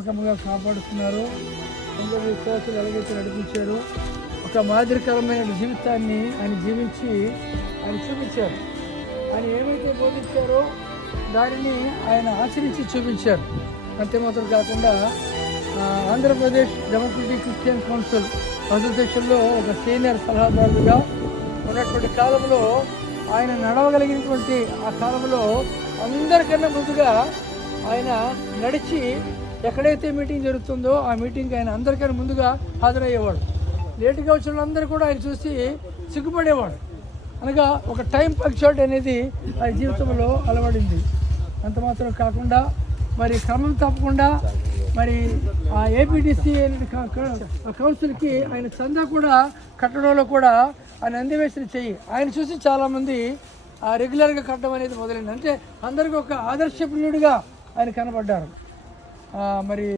నమ్మకంగా కాపాడుతున్నారు. అందరూ విశ్వాసులు ఎలాగైతే నడిపించారు, ఒక మాదిరికరమైన జీవితాన్ని ఆయన జీవించి ఆయన చూపించారు. ఆయన ఏమైతే బోధించారో దానిని ఆయన ఆచరించి చూపించారు. అంతే మాత్రం కాకుండా ఆంధ్రప్రదేశ్ డెమోక్రటిక్ క్రిస్టియన్ కౌన్సిల్ అసోసియేషన్లో ఒక సీనియర్ సలహాదారుగా ఉన్నటువంటి కాలంలో ఆయన నడవగలిగినటువంటి ఆ కాలంలో అందరికన్నా ముందుగా ఆయన నడిచి ఎక్కడైతే మీటింగ్ జరుగుతుందో ఆ మీటింగ్కి ఆయన అందరికన్నా ముందుగా హాజరయ్యేవాడు. లేటుగా వచ్చిన వాళ్ళందరూ కూడా ఆయన చూసి సిగ్గుపడేవాడు. అనగా ఒక టైం పంక్చువాలిటీ అనేది ఆయన జీవితంలో అలవడింది. అంత మాత్రం కాకుండా మరి క్రమం తప్పకుండా మరి ఆ ఏపీటీసీ కౌన్సిల్కి ఆయన చందా కూడా కట్టడంలో కూడా ఆయన అందివేసిన చెయ్యి ఆయన చూసి చాలామంది రెగ్యులర్గా కట్టడం అనేది మొదలైంది. అంటే అందరికీ ఒక ఆదర్శప్రియుడిగా ఆయన కనబడ్డారు. మరి